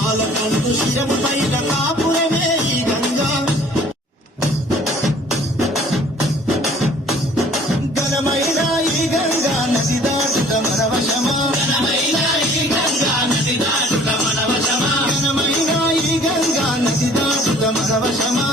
పాలకంటు శిరము పైన కాపురమే ఈ గంగా ఘనమైన ఈ గంగా నది దాటుట మన వశమా ఘనమైన ఈ గంగా నది దాటుట మన వశమా ఘనమైన ఈ గంగా నది దాటుట మన వశమా